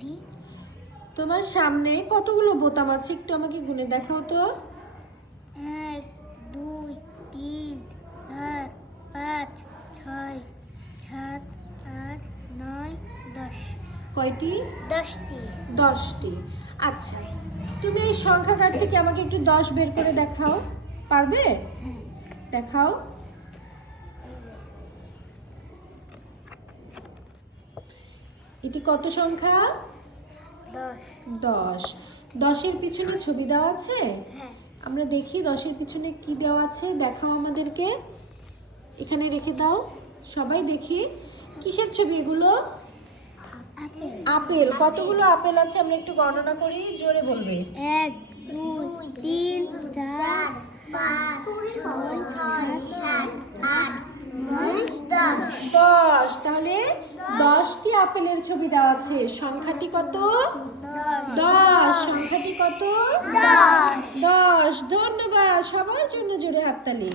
জি। তোমার সামনে কতগুলো বোতাম আছে একটু আমাকে গুনে দেখাও তো। 1 2 3 4 5 6 7 8 9 10। কয়টি? 10টি। 10টি। আচ্ছা, তুমি এই সংখ্যাকার থেকে আমাকে একটু 10 বের করে দেখাও, পারবে? হ্যাঁ। দেখাও। এটি কত সংখ্যা? 10। 10। 10-এর পিছনে ছবি দেওয়া আছে? হ্যাঁ। আমরা দেখি 10-এর পিছনে কি দেওয়া আছে, দেখাও আমাদেরকে। এখানে রেখে দাও, সবাই দেখি। কিসের ছবি এগুলো? আপেল। আপেল। কতগুলো আপেল আছে আমরা একটু গণনা করি, জোরে বলবে। 1 2 3 4 5 6 7 8 9 10। 10। তাহলে 10টি আপেলের ছবি দেওয়া আছে। সংখ্যাটি কত? 10। সংখ্যাটি কত? 10। 10। ধন্যবাদ, সবার জন্য জোরে হাততালি।